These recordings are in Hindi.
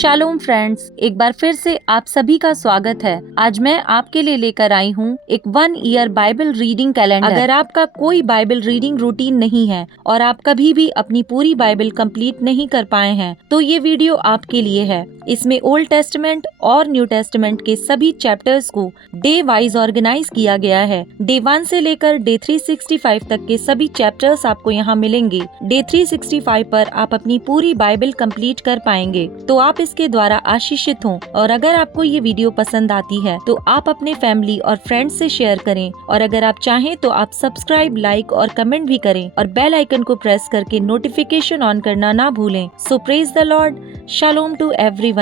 शालोम फ्रेंड्स, एक बार फिर से आप सभी का स्वागत है। आज मैं आपके लिए लेकर आई हूँ एक 1 ईयर बाइबल रीडिंग कैलेंडर। अगर आपका कोई बाइबल रीडिंग रूटीन नहीं है और आप कभी भी अपनी पूरी बाइबल कंप्लीट नहीं कर पाए हैं, तो ये वीडियो आपके लिए है। इसमें ओल्ड टेस्टमेंट और न्यू टेस्टमेंट के सभी चैप्टर्स को डे वाइज ऑर्गेनाइज किया गया है। डे 1 से लेकर डे 365 तक के सभी चैप्टर्स आपको यहाँ मिलेंगे। डे 365 पर आप अपनी पूरी बाइबल कंप्लीट कर पाएंगे, तो आप इसके द्वारा आशीषित हों। और अगर आपको ये वीडियो पसंद आती है तो आप अपने फैमिली और फ्रेंड्स से शेयर करें, और अगर आप चाहें तो आप सब्सक्राइब, लाइक और कमेंट भी करें और बेल आइकन को प्रेस करके नोटिफिकेशन ऑन करना ना भूलें। So praise the Lord, shalom to everyone.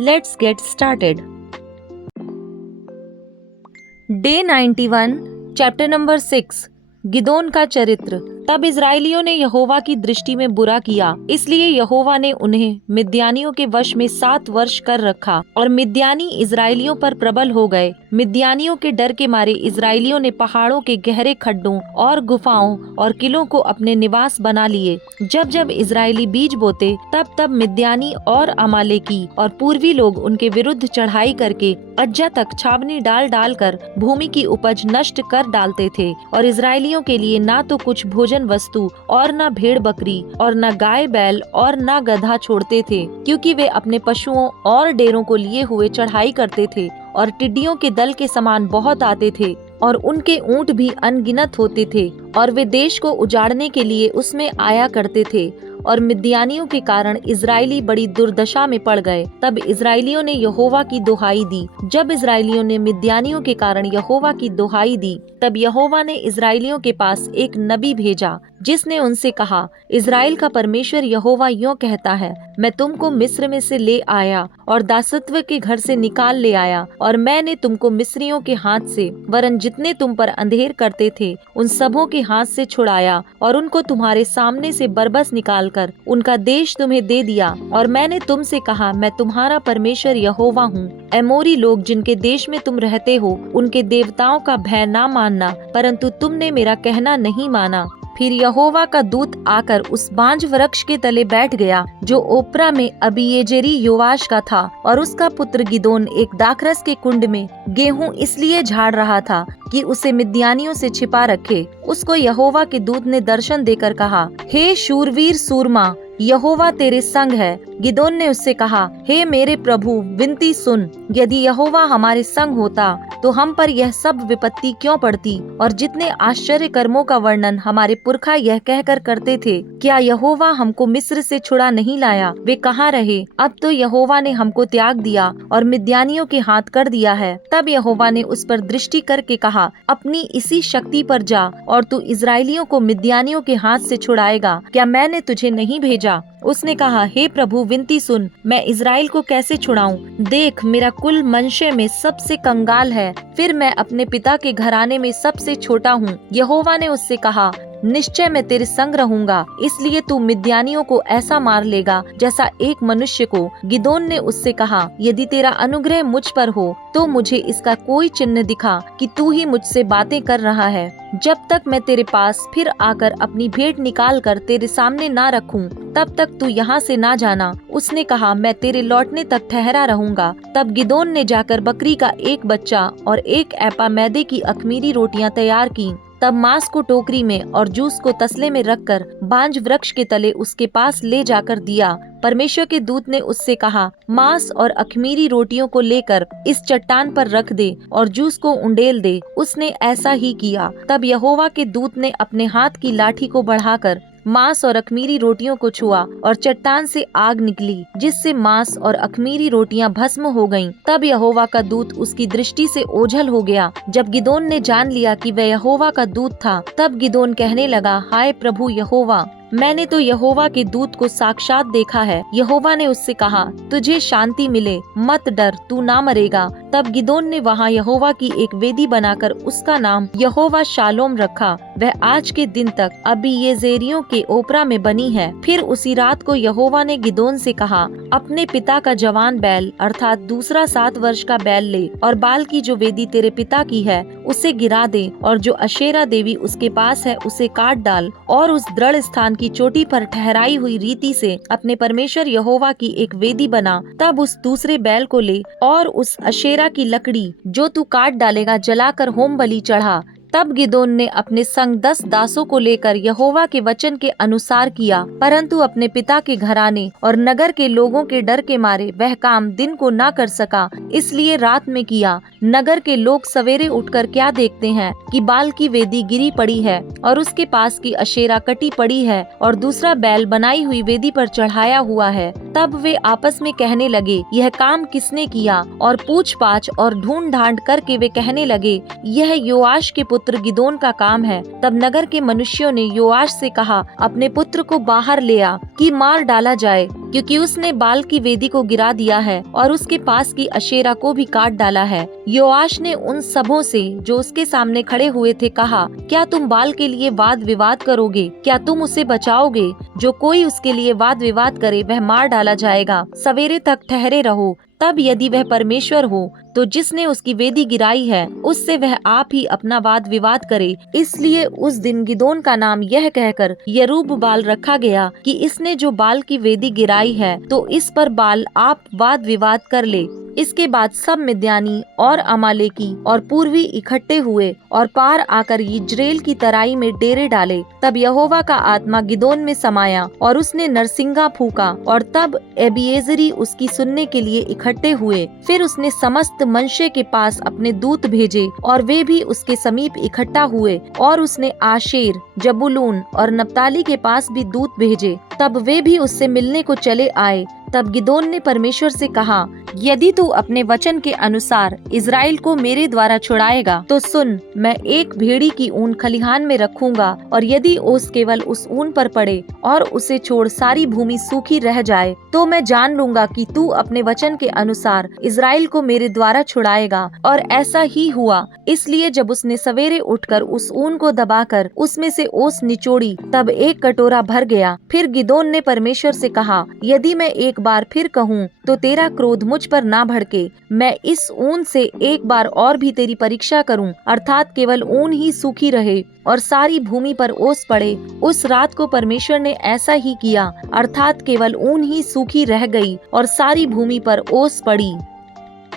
Let's get started. Day 91, chapter number 6, गिदोन का चरित्र। तब इजराइलियों ने यहोवा की दृष्टि में बुरा किया, इसलिए यहोवा ने उन्हें मिद्यानियों के वश में 7 वर्ष कर रखा, और मिद्यानी इजराइलियों पर प्रबल हो गए। मिद्यानियों के डर के मारे इजराइलियों ने पहाड़ों के गहरे खड्डों और गुफाओं और किलों को अपने निवास बना लिए। जब जब इजरायली बीज बोते, तब तब मिद्यानी और अमालेकी और पूर्वी लोग उनके विरुद्ध चढ़ाई करके अज्जा तक छावनी डाल डाल कर भूमि की उपज नष्ट कर डालते थे। और इजरायलियों के लिए ना तो कुछ भोजन वस्तु और न भेड़ बकरी और न गाय बैल और न गधा छोड़ते थे, क्योंकि वे अपने पशुओं और डेरों को लिए हुए चढ़ाई करते थे। और टिड्डियों के दल के समान बहुत आते थे, और उनके ऊंट भी अनगिनत होते थे, और वे देश को उजाड़ने के लिए उसमें आया करते थे। और मिद्यानियों के कारण इजरायली बड़ी दुर्दशा में पड़ गए। तब इजरायलियों ने यहोवा की दुहाई दी। जब इजरायलियों ने मिद्यानियों के कारण यहोवा की दुहाई दी, तब यहोवा ने इजरायलियों के पास एक नबी भेजा, जिसने उनसे कहा, इजराइल का परमेश्वर यहोवा यूं कहता है, मैं तुमको मिस्र में से ले आया और दासत्व के घर से निकाल ले आया, और मैंने तुमको मिस्रियों के हाथ से, वरन जितने तुम पर अंधेर करते थे उन सबों के हाथ से छुड़ाया, और उनको तुम्हारे सामने से बरबस निकाल कर उनका देश तुम्हें दे दिया। और मैंने तुमसे कहा, मैं तुम्हारा परमेश्वर यहोवा हूँ। एमोरी लोग जिनके देश में तुम रहते हो, उनके देवताओं का भय ना मानना, परंतु तुमने मेरा कहना नहीं माना। फिर यहोवा का दूत आकर उस बांज वृक्ष के तले बैठ गया, जो ओप्रा में अबीएजेरी योआश का था, और उसका पुत्र गिदोन एक दाखरस के कुंड में गेहूं इसलिए झाड़ रहा था कि उसे मिद्यानियों से छिपा रखे। उसको यहोवा के दूत ने दर्शन देकर कहा, हे शूरवीर सूरमा, यहोवा तेरे संग है। गिदोन ने उससे कहा, हे मेरे प्रभु, विनती सुन, यदि यहोवा हमारे संग होता तो हम पर यह सब विपत्ति क्यों पड़ती? और जितने आश्चर्य कर्मों का वर्णन हमारे पुरखा यह कहकर करते थे, क्या यहोवा हमको मिस्र से छुड़ा नहीं लाया? वे कहाँ रहे? अब तो यहोवा ने हमको त्याग दिया और मिद्यानियों के हाथ कर दिया है। तब यहोवा ने उस पर दृष्टि करके कहा, अपनी इसी शक्ति पर जा, और तू इजराइलियों को मिद्यानियों के हाथ से छुड़ाएगा। क्या मैंने तुझे नहीं भेजा? उसने कहा, हे प्रभु, विनती सुन, मैं इजराइल को कैसे छुड़ाऊं? देख, मेरा कुल मनशे में सबसे कंगाल है, फिर मैं अपने पिता के घराने में सबसे छोटा हूँ। यहोवा ने उससे कहा, निश्चय मैं तेरे संग रहूंगा, इसलिए तू मिद्यानियों को ऐसा मार लेगा जैसा एक मनुष्य को। गिदोन ने उससे कहा, यदि तेरा अनुग्रह मुझ पर हो तो मुझे इसका कोई चिन्ह दिखा कि तू ही मुझसे बातें कर रहा है। जब तक मैं तेरे पास फिर आकर अपनी भेंट निकाल कर तेरे सामने ना रखूं, तब तक तू यहाँ से ना जाना। उसने कहा, मैं तेरे लौटने तक ठहरा रहूंगा। तब गिदोन ने जाकर बकरी का एक बच्चा और 1 एपा मैदे की अखमीरी रोटियां तैयार की। तब मांस को टोकरी में और जूस को तसले में रखकर बांज वृक्ष के तले उसके पास ले जाकर दिया। परमेश्वर के दूत ने उससे कहा, मांस और अखमीरी रोटियों को लेकर इस चट्टान पर रख दे और जूस को उंडेल दे। उसने ऐसा ही किया। तब यहोवा के दूत ने अपने हाथ की लाठी को बढ़ाकर मांस और अखमीरी रोटियों को छुआ, और चट्टान से आग निकली, जिससे मांस और अखमीरी रोटियां भस्म हो गईं। तब यहोवा का दूत उसकी दृष्टि से ओझल हो गया। जब गिदोन ने जान लिया कि वह यहोवा का दूत था, तब गिदोन कहने लगा, हाय प्रभु यहोवा, मैंने तो यहोवा के दूत को साक्षात देखा है। यहोवा ने उससे कहा, तुझे शांति मिले, मत डर, तू ना मरेगा। तब गिदोन ने वहाँ यहोवा की एक वेदी बनाकर उसका नाम यहोवा शालोम रखा। वह आज के दिन तक अबीएजेरियों के ओपरा में बनी है। फिर उसी रात को यहोवा ने गिदोन से कहा, अपने पिता का जवान बैल अर्थात दूसरा 7 वर्ष का बैल ले और बाल की जो वेदी तेरे पिता की है उसे गिरा दे और जो अशेरा देवी उसके पास है उसे काट डाल और उस दृढ़ स्थान की चोटी पर ठहराई हुई रीति से अपने परमेश्वर यहोवा की एक वेदी बना। तब उस दूसरे बैल को ले और उस अशेरा की लकड़ी जो तू काट डालेगा जलाकर होम बलि चढ़ा। तब गिदोन ने अपने संग 10 दासों को लेकर यहोवा के वचन के अनुसार किया, परंतु अपने पिता के घराने और नगर के लोगों के डर के मारे वह काम दिन को ना कर सका, इसलिए रात में किया। नगर के लोग सवेरे उठकर क्या देखते हैं कि बाल की वेदी गिरी पड़ी है और उसके पास की अशेरा कटी पड़ी है और दूसरा बैल बनाई हुई वेदी पर चढ़ाया हुआ है। तब वे आपस में कहने लगे, यह काम किसने किया? और पूछ पाछ और ढूंढ ढांड करके वे कहने लगे, यह योआश के पुत्र गिदोन का काम है। तब नगर के मनुष्यों ने योआश से कहा, अपने पुत्र को बाहर ले आ कि मार डाला जाए, क्योंकि उसने बाल की वेदी को गिरा दिया है और उसके पास की अशेरा को भी काट डाला है। योआश ने उन सबों से जो उसके सामने खड़े हुए थे कहा, क्या तुम बाल के लिए वाद विवाद करोगे? क्या तुम उसे बचाओगे? जो कोई उसके लिए वाद विवाद करे वह मार डाला जाएगा। सवेरे तक ठहरे रहो, तब यदि वह परमेश्वर हो तो जिसने उसकी वेदी गिराई है उससे वह आप ही अपना वाद विवाद करे। इसलिए उस दिन गिदोन का नाम यह कहकर यरूब्बाल रखा गया कि इसने जो बाल की वेदी गिराई है तो इस पर बाल आप वाद विवाद कर ले। इसके बाद सब मिद्यानी और अमालेकी और पूर्वी इकट्ठे हुए और पार आकर यिज्रेल की तराई में डेरे डाले। तब यहोवा का आत्मा गिदोन में समाया और उसने नरसिंगा फूका और तब एबीएजरी उसकी सुनने के लिए इकट्ठे हुए। फिर उसने समस्त मनशे के पास अपने दूत भेजे और वे भी उसके समीप इकट्ठा हुए और उसने आशेर, जबूलून और नप्ताली के पास भी दूत भेजे। तब वे भी उससे मिलने को चले आए। तब गिदोन ने परमेश्वर से कहा, यदि तू अपने वचन के अनुसार इज़राइल को मेरे द्वारा छुड़ाएगा तो सुन, मैं एक भेड़ी की ऊन खलिहान में रखूंगा और यदि ओस केवल उस ऊन पर पड़े और उसे छोड़ सारी भूमि सूखी रह जाए तो मैं जान लूंगा कि तू अपने वचन के अनुसार इज़राइल को मेरे द्वारा छुड़ाएगा। और ऐसा ही हुआ। इसलिए जब उसने सवेरे उठकर उस ऊन को दबाकर उसमें से ओस निचोड़ी तब एक कटोरा भर गया। फिर गिदोन ने परमेश्वर से कहा, यदि मैं एक बार फिर कहूँ तो तेरा क्रोध मुझ पर ना भड़के। मैं इस ऊन से एक बार और भी तेरी परीक्षा करूं, अर्थात केवल ऊन ही सूखी रहे और सारी भूमि पर ओस पड़े। उस रात को परमेश्वर ने ऐसा ही किया, अर्थात केवल ऊन ही सूखी रह गई और सारी भूमि पर ओस पड़ी।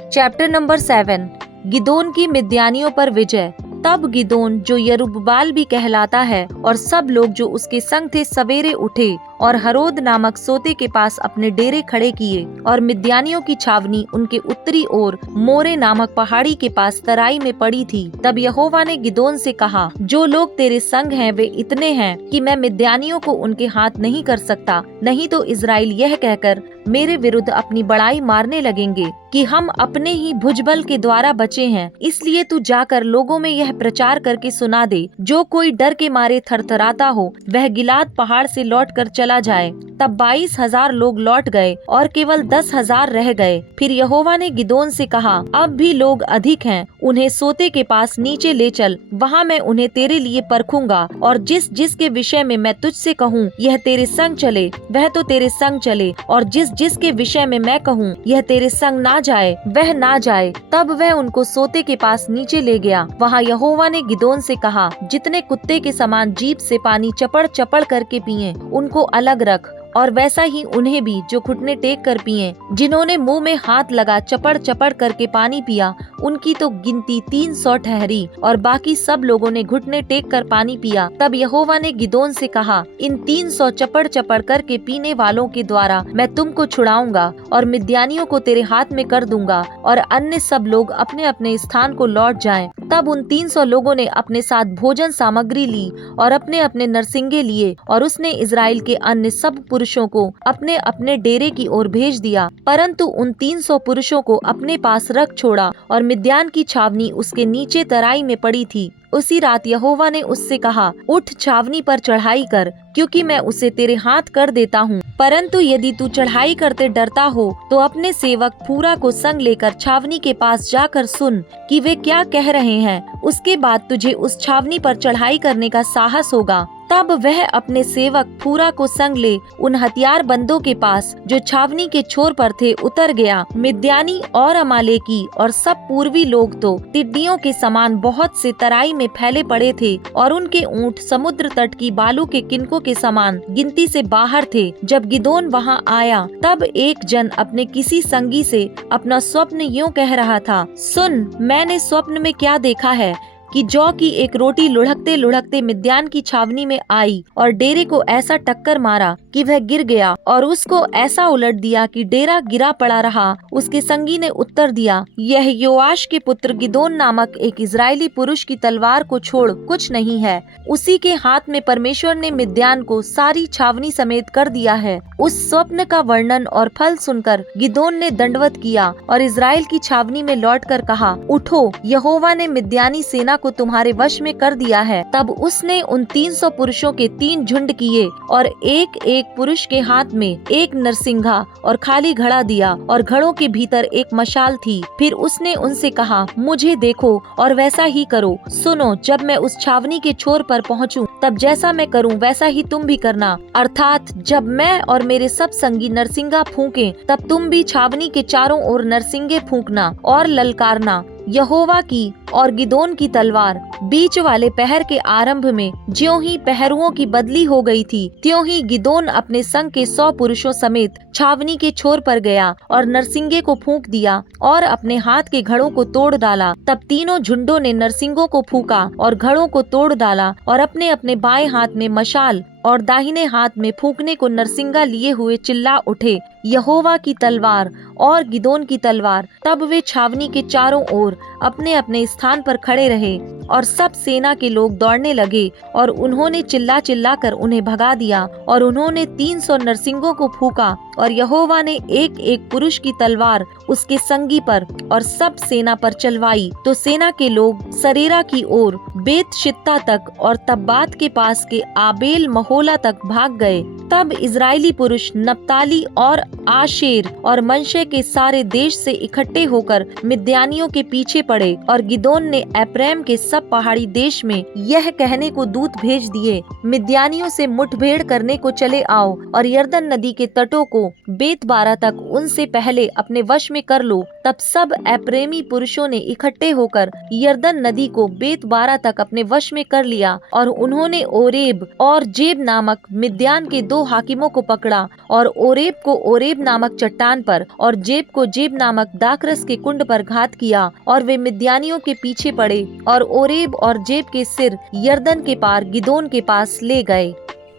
चैप्टर नंबर 7, गिदोन की मिद्यानियों पर विजय। तब गिदोन, जो यरूब्बाल भी कहलाता है, और सब लोग जो उसके संग थे सवेरे उठे और हरोद नामक सोते के पास अपने डेरे खड़े किए और मिद्यानियों की छावनी उनके उत्तरी ओर मोरे नामक पहाड़ी के पास तराई में पड़ी थी। तब यहोवा ने गिदोन से कहा, जो लोग तेरे संग हैं वे इतने हैं कि मैं मिद्यानियों को उनके हाथ नहीं कर सकता, नहीं तो इज़राइल यह कहकर मेरे विरुद्ध अपनी बड़ाई मारने लगेंगे कि हम अपने ही भुजबल के द्वारा बचे हैं। इसलिए तू जाकर लोगों में यह प्रचार करके सुना दे, जो कोई डर के मारे थरथराता हो वह गिलाद पहाड़ से लौटकर चला जाए। तब 22,000 लोग लौट गए और केवल 10,000 रह गए। फिर यहोवा ने गिदोन से कहा, अब भी लोग अधिक हैं, उन्हें सोते के पास नीचे ले चल, वहाँ मैं उन्हें तेरे लिए परखूंगा और जिस जिसके विषय में मैं तुझसे कहूँ यह तेरे संग चले वह तो तेरे संग चले, और जिस जिसके विषय में मैं कहूँ यह तेरे संग ना जाए वह ना जाए। तब वह उनको सोते के पास नीचे ले गया। वहाँ यहोवा ने गिदोन से कहा, जितने कुत्ते के समान जीभ से पानी चपड़ चपड़ करके पिए उनको अलग रख, और वैसा ही उन्हें भी जो घुटने टेक कर पिए। जिन्होंने मुंह में हाथ लगा चपड़ चपड़ करके पानी पिया उनकी तो गिनती 300 ठहरी, और बाकी सब लोगों ने घुटने टेक कर पानी पिया। तब यहोवा ने गिदोन से कहा, इन 300 चपड़ चपड़ करके पीने वालों के द्वारा मैं तुमको छुड़ाऊंगा और मिद्यानियों को तेरे हाथ में कर दूंगा, और अन्य सब लोग अपने अपने स्थान को लौट जाएं। तब उन 300 लोगों ने अपने साथ भोजन सामग्री ली और अपने अपने नरसिंगे लिए, और उसने इज़राइल के अन्य सब पुरुष पुरुषों को अपने अपने डेरे की ओर भेज दिया, परंतु उन 300 पुरुषों को अपने पास रख छोड़ा और मिद्यान की छावनी उसके नीचे तराई में पड़ी थी। उसी रात यहोवा ने उससे कहा, उठ छावनी पर चढ़ाई कर, क्योंकि मैं उसे तेरे हाथ कर देता हूँ। परंतु यदि तू चढ़ाई करते डरता हो तो अपने सेवक फूरा को संग लेकर छावनी के पास जाकर सुन कि वे क्या कह रहे हैं। उसके बाद तुझे उस छावनी पर चढ़ाई करने का साहस होगा। तब वह अपने सेवक फूरा को संग ले उन हथियार बंदों के पास जो छावनी के छोर पर थे उतर गया। मिद्यानी और अमालेकी और सब पूर्वी लोग तो टिड्डियों के समान बहुत से तराई में फैले पड़े थे और उनके ऊंट समुद्र तट की बालू के किनकों के समान गिनती से बाहर थे। जब गिदोन वहां आया तब एक जन अपने किसी संगी से अपना स्वप्न यूं कह रहा था, सुन, मैंने स्वप्न में क्या देखा है कि जौ की एक रोटी लुढ़कते लुढ़कते मिद्यान की छावनी में आई और डेरे को ऐसा टक्कर मारा कि वह गिर गया और उसको ऐसा उलट दिया कि डेरा गिरा पड़ा रहा। उसके संगी ने उत्तर दिया, यह योआश के पुत्र गिदोन नामक एक इजरायली पुरुष की तलवार को छोड़ कुछ नहीं है। उसी के हाथ में परमेश्वर ने मिद्यान को सारी छावनी समेत कर दिया है। उस स्वप्न का वर्णन और फल सुनकर गिदोन ने दंडवत किया और इजराइल की छावनी में लौटकर कहा, उठो, यहोवा ने मिद्यानी सेना को तुम्हारे वश में कर दिया है। तब उसने उन 300 पुरुषों के 3 झुंड किए और एक एक पुरुष के हाथ में एक नरसिंघा और खाली घड़ा दिया और घड़ों के भीतर एक मशाल थी। फिर उसने उनसे कहा, मुझे देखो और वैसा ही करो। सुनो, जब मैं उस छावनी के छोर पर पहुंचूं, तब जैसा मैं करूं वैसा ही तुम भी करना। अर्थात जब मैं और मेरे सब संगी नरसिंगा फूंके, तब तुम भी छावनी के चारों ओर नरसिंगे फूंकना और ललकारना। यहोवा की और गिदोन की तलवार बीच वाले पहर के आरंभ में ज्यों ही पहरुओं की बदली हो गई थी, त्यों ही गिदोन अपने संग के 100 पुरुषों समेत छावनी के छोर पर गया और नरसिंगे को फूंक दिया और अपने हाथ के घड़ों को तोड़ डाला। तब तीनों झुंडों ने नरसिंगों को फूंका और घड़ों को तोड़ डाला और अपने अपने बाएं हाथ में मशाल और दाहिने हाथ में फूंकने को नरसिंगा लिए हुए चिल्ला उठे, यहोवा की तलवार और गिदोन की तलवार। तब वे छावनी के चारों ओर अपने अपने स्थान पर खड़े रहे और सब सेना के लोग दौड़ने लगे और उन्होंने चिल्ला चिल्ला कर उन्हें भगा दिया और उन्होंने 300 नरसिंगों को फूंका और यहोवा ने एक एक पुरुष की तलवार उसके संगी पर और सब सेना पर चलवाई। तो सेना के लोग सरेरा की ओर बेत शित्ता तक और तब्बात के पास के आबेल महोला तक भाग गए। तब इजरायली पुरुष नप्ताली और आशेर और मनशे के सारे देश से इकट्ठे होकर मिद्यानियों के पीछे पड़े और गिदोन ने एप्रैम के सब पहाड़ी देश में यह कहने को दूत भेज दिए, मिद्यानियों से मुठभेड़ करने को चले आओ और यरदन नदी के तटों को बेत बारा तक उनसे पहले अपने वश में कर लो। तब सब एप्रेमी पुरुषों ने इकट्ठे होकर यरदन नदी को बेत बारा तक अपने वश में कर लिया और उन्होंने ओरेब और जेब नामक मिद्यान के 2 हाकिमों को पकड़ा और ओरेब को ओरेब नामक चट्टान पर और जेब को जेब नामक दाखरस के कुंड पर घात किया और वे मिद्यानियों के पीछे पड़े और ओरेब और जेब के सिर यरदन के पार गिदोन के पास ले गए।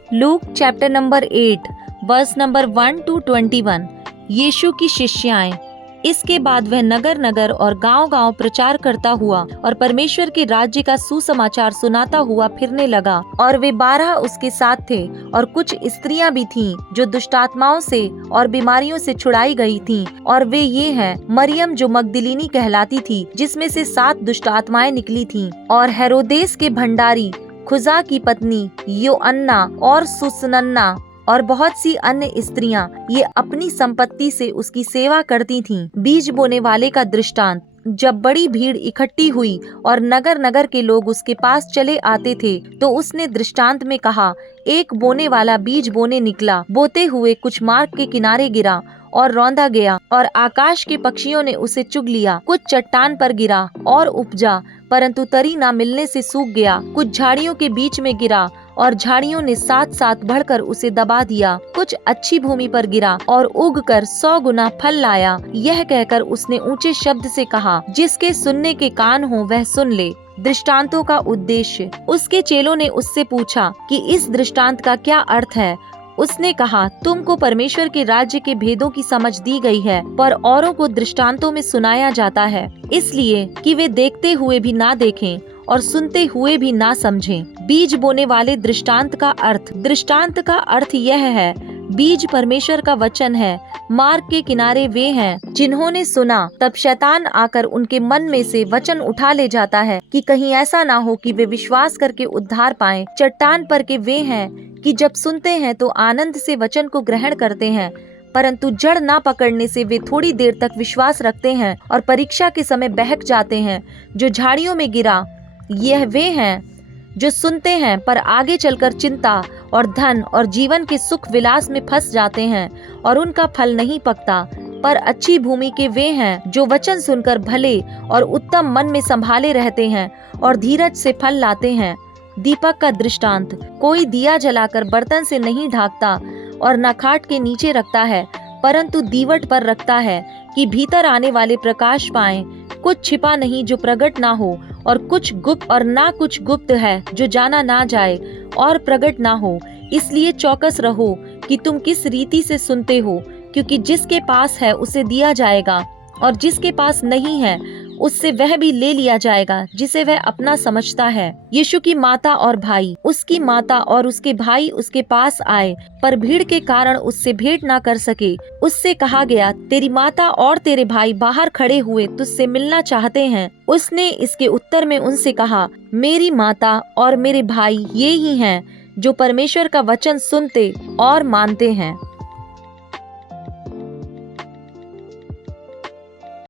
Luke chapter number 8 verse number 1 to 21। यीशु की शिष्याएं। इसके बाद वह नगर नगर और गांव गांव प्रचार करता हुआ और परमेश्वर के राज्य का सुसमाचार सुनाता हुआ फिरने लगा। और वे 12 उसके साथ थे और कुछ स्त्रियां भी थीं जो दुष्टात्माओं से और बीमारियों से छुड़ाई गई थीं। और वे ये हैं, मरियम जो मगदलीनी कहलाती थी, जिसमें से 7 दुष्टात्माएं निकली थीं, और हेरोदेस के भंडारी खुजा की पत्नी योअन्ना और सुसनन्ना और बहुत सी अन्य स्त्रियां, ये अपनी संपत्ति से उसकी सेवा करती थीं। बीज बोने वाले का दृष्टांत। जब बड़ी भीड़ इकट्ठी हुई और नगर नगर के लोग उसके पास चले आते थे, तो उसने दृष्टांत में कहा, एक बोने वाला बीज बोने निकला, बोते हुए कुछ मार्ग के किनारे गिरा और रौंदा गया और आकाश के पक्षियों ने उसे चुग लिया। कुछ चट्टान पर गिरा और उपजा, परंतु तरी ना मिलने से सूख गया। कुछ झाड़ियों के बीच में गिरा और झाड़ियों ने साथ साथ बढ़कर उसे दबा दिया। कुछ अच्छी भूमि पर गिरा और उगकर 100 गुना फल लाया। यह कहकर उसने ऊंचे शब्द से कहा, जिसके सुनने के कान हो वह सुन ले। दृष्टांतों का उद्देश्य। उसके चेलों ने उससे पूछा कि इस दृष्टांत का क्या अर्थ है। उसने कहा, तुमको परमेश्वर के राज्य के भेदों की समझ दी गई है, पर औरों को दृष्टांतों में सुनाया जाता है, इसलिए कि वे देखते हुए भी ना देखें और सुनते हुए भी ना समझें। बीज बोने वाले दृष्टांत का अर्थ। दृष्टांत का अर्थ यह है, बीज परमेश्वर का वचन है। मार्ग के किनारे वे हैं जिन्होंने सुना, तब शैतान आकर उनके मन में से वचन उठा ले जाता है कि कहीं ऐसा ना हो कि वे विश्वास करके उद्धार पाएं। चट्टान पर के वे हैं कि जब सुनते हैं तो आनंद से वचन को ग्रहण करते हैं, परंतु जड़ ना पकड़ने से वे थोड़ी देर तक विश्वास रखते हैं और परीक्षा के समय बहक जाते हैं। जो झाड़ियों में गिरा, यह वे हैं जो सुनते हैं पर आगे चलकर चिंता और धन और जीवन के सुख विलास में फंस जाते हैं और उनका फल नहीं पकता। पर अच्छी भूमि के वे हैं जो वचन सुनकर भले और उत्तम मन में संभाले रहते हैं और धीरज से फल लाते हैं। दीपक का दृष्टांत। कोई दिया जलाकर बर्तन से नहीं ढाकता और न खाट के नीचे रखता है, परंतु दीवट पर रखता है कि भीतर आने वाले प्रकाश पाएं। कुछ छिपा नहीं जो प्रकट ना हो, और कुछ गुप्त और ना कुछ गुप्त है जो जाना ना जाए और प्रकट ना हो। इसलिए चौकस रहो कि तुम किस रीति से सुनते हो, क्योंकि जिसके पास है उसे दिया जाएगा और जिसके पास नहीं है उससे वह भी ले लिया जाएगा जिसे वह अपना समझता है। यीशु की माता और भाई। उसकी माता और उसके भाई उसके पास आए, पर भीड़ के कारण उससे भेंट ना कर सके। उससे कहा गया, तेरी माता और तेरे भाई बाहर खड़े हुए तुझसे मिलना चाहते हैं। उसने इसके उत्तर में उनसे कहा, मेरी माता और मेरे भाई ये ही हैं जो परमेश्वर का वचन सुनते और मानते हैं।